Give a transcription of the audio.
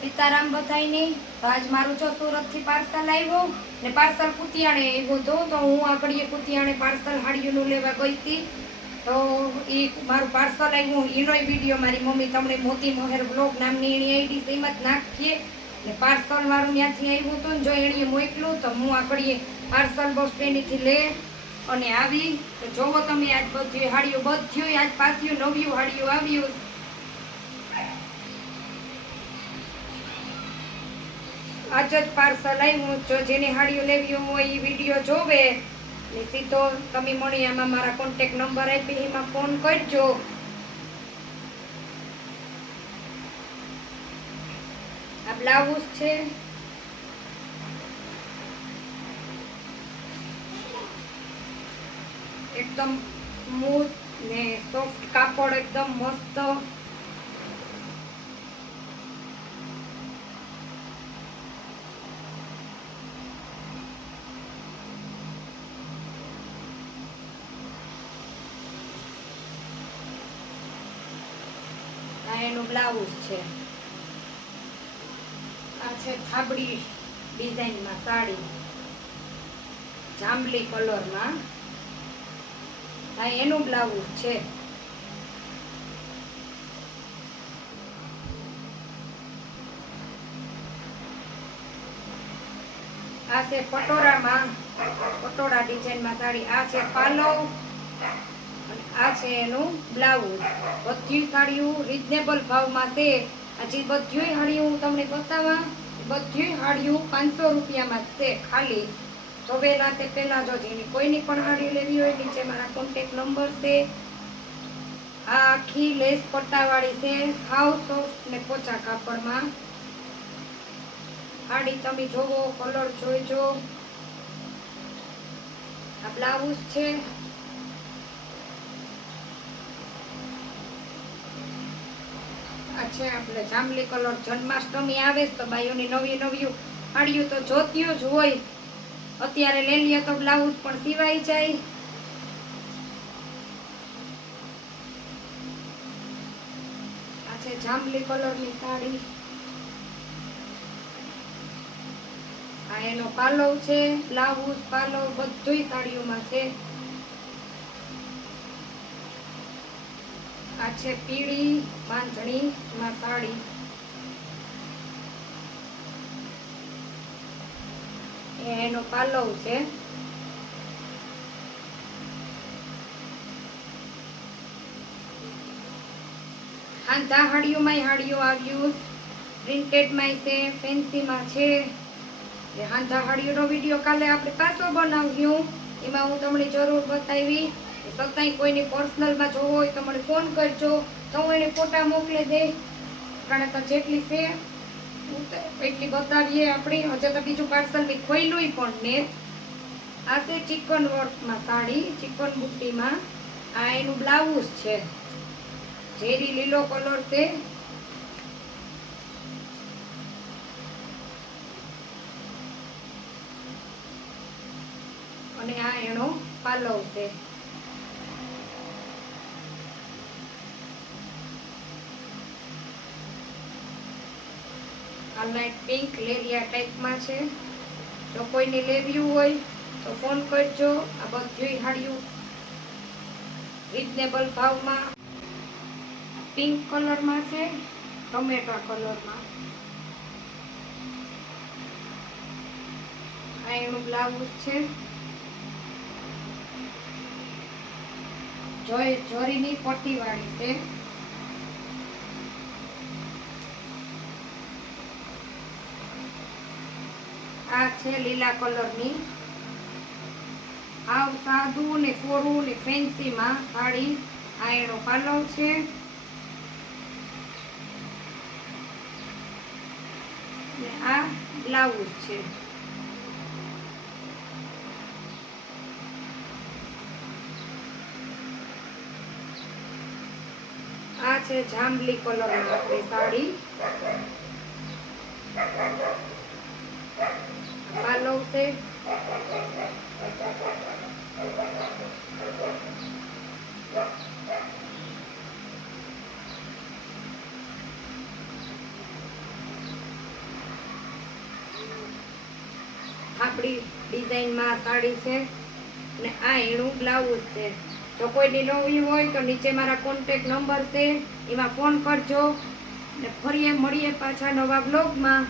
સીતારામ બધાયની તો આજ મારું જો સુરતથી પાર્સલ આવ્યું ને પાર્સલ કુતિયાણે આવ્યું હતું તો હું આગળ કુતિયાણે પાર્સલ હાડિયુંનું લેવા ગઈ હતી તો એ મારું પાર્સલ આવ્યું એનોય વિડીયો મારી મમ્મી તમને મોતી મોહેર બ્લોગ નામની એની આઈડી સીમત નાખીએ ને પાર્સલ મારું ત્યાંથી આવ્યું હતું ને જો એણીએ મોકલું તો હું આગળ પાર્સલ બસ સ્ટેન્ડથી લે અને આવી તો જોવો તમે આજ બધું હાડિયું બધું આજ પાછું નવ્યું હાડિયું આવ્યું आज ज पार्सल आव्યું जो जेने हाड़ियों लेवी होय ई विडियो जोवे ने सीधो तमे मणी आमां मारा कॉन्टेक्ट नंबर आपी एमां फोन करजो। आ ब्लाउज छे एकदम स्मूथ ने सॉफ्ट कापड़ एकदम मस्त एनु ब्लाउज छे आ छे थाबड़ी डिजाइन में साड़ी जांबली कलर में आ एनु ब्लाउज छे आ छे पटोरा में पटोरा डिजाइन में साड़ी आ छे पालव आ छे एनु ब्लाउज बधी साड़ियों रिजनेबल भाव में छे। हजी बधी साड़ियों तमने बतावा बधी साड़ियों 500 रुपया में छे खाली तो वेला ते पहला जो जेनी कोईनी पण साड़ी लेवी होय नीचे मारा कॉन्टेक्ट नंबर छे। आ आखी लेस पट्टावाड़ी छे हाउ सॉफ्ट ने पोचा कापड़ में साड़ी तमे जोवो कलर जोईजो। आ ब्लाउज छे છે આપણે જાંબલી કલર જન્માષ્ટમી આવે તો બાયોની નવી નવી સાડીઓ તો જોતીઓ જ હોય અત્યારે લઈ લઈએ તો બ્લાઉઝ પણ સીવાઈ જાય। આ છે જાંબલી કલરની સાડી આ એનો પાલવ છે બ્લાઉઝ પાલવ બધુંય સાડીઓમાં છે। आ छे पीड़ी बांधणी में साड़ी एनो पालव छे हांधा हाड़ियों में हाड़ियों आव्युं प्रिंटेड में छे फैंसी में छे हांधा हाड़ियों नो विडियो काले आपणे पाछो बनाव्यो एमां हूँ तमने जरूर बतावी सताई कोईनी पर्सनल में जोवो होय तो मने फोन करजो तो हूँ एने फोटा मोकली दे कारण तो जेटली छे એટલી બતાવીએ આપણે હજે તો બીજું પાર્સલ ની ખોઈલું પણ ને આ છે ચિકન વર્ક માં સાડી ચિકન બુટ્ટી માં આ એનું બ્લાઉઝ છે ઝેરી લીલો કલર છે અને આ એનો પાલવ છે। लाइट पिंक लेरिया टाइप में छे जो कोई ने लेवी होय तो फोन करजो। आ बधी हाड़ियों रिजनेबल भाव में पिंक कलर में छे टमेटा कलर में आ एनु ब्लाउज छे जोरीनी पट्टी वाली छे। आ छे लीला कलर नी आव सादू ने कोरू ने फैंसी में साड़ी आ एनो पालव छे ने आ ब्लाउज छे। आ छे जांबली कलर में साड़ी पालव से આપણી ડિઝાઇનમાં સાડી છે અને આ એનું બ્લાઉઝ છે. જો કોઈની નવી હોય તો નીચે મારા કોન્ટેક્ટ નંબર છે, એમાં ફોન કરજો. ને ફરી મળીએ પાછા નવા બ્લોગમાં.